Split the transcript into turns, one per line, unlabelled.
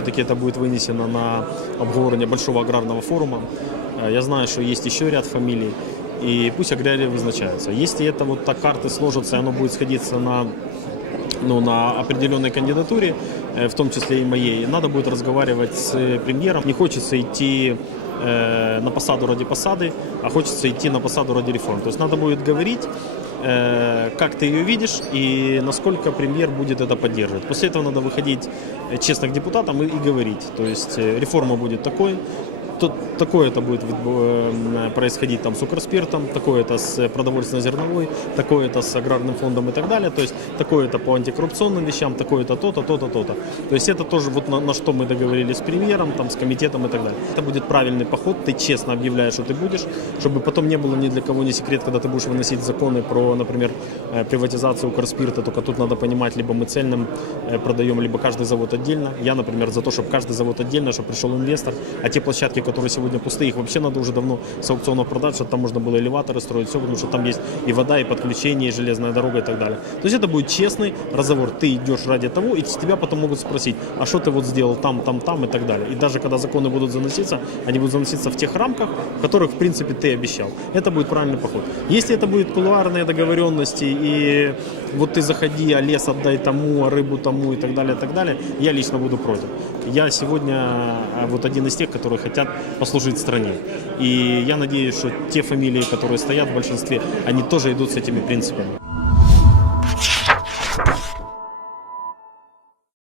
все-таки это будет вынесено на обговорение большого аграрного форума. Э, Я знаю, что есть еще ряд фамилий, и пусть аграрии вызначаются. Если это вот так карты сложатся, и оно будет сходиться на ну, на определенной кандидатуре, э, в том числе и моей, надо будет разговаривать с премьером. Не хочется идти э, на посаду ради посады, а хочется идти на посаду ради реформ. То есть надо будет говорить, как ты ее видишь и насколько премьер будет это поддерживать. После этого надо выходить э, честно к депутатам и, и говорить. То есть э, реформа будет такой, то, такое это будет э, происходить там с Укрспиртом, такое это с продовольственно-зерновой, такое это с аграрным фондом и так далее. То есть такое это по антикоррупционным вещам, такое это то-то, то-то, то-то. То есть это тоже вот на, на что мы договорились с премьером, там, с комитетом и так далее. Это будет правильный поход, ты честно объявляешь, что ты будешь, чтобы потом не было ни для кого не секрет, когда ты будешь выносить законы про, например, э, приватизацию Укрспирта, только тут надо понимать, либо мы цельным э, продаем, либо каждый завод отдельно. Я, например, за то, чтобы каждый завод отдельно, чтобы пришел инвестор, а те площадки, которые сегодня пустые, их вообще надо уже давно с аукционов продать, чтобы там можно было элеваторы строить, все, потому что там есть и вода, и подключение, и железная дорога и так далее. То есть это будет честный разговор. Ты идешь ради того, и тебя потом могут спросить, а что ты вот сделал там, там, там и так далее. И даже когда законы будут заноситься, они будут заноситься в тех рамках, в которых, в принципе, ты обещал. Это будет правильный поход. Если это будет кулуарные договоренности, и вот ты заходи, а лес отдай тому, а рыбу тому и так далее, и так далее, я лично буду против. Я сегодня а, вот один из тех, которые хотят послужить стране. И я надеюсь, что те фамилии, которые стоят в большинстве, они тоже идут с этими принципами.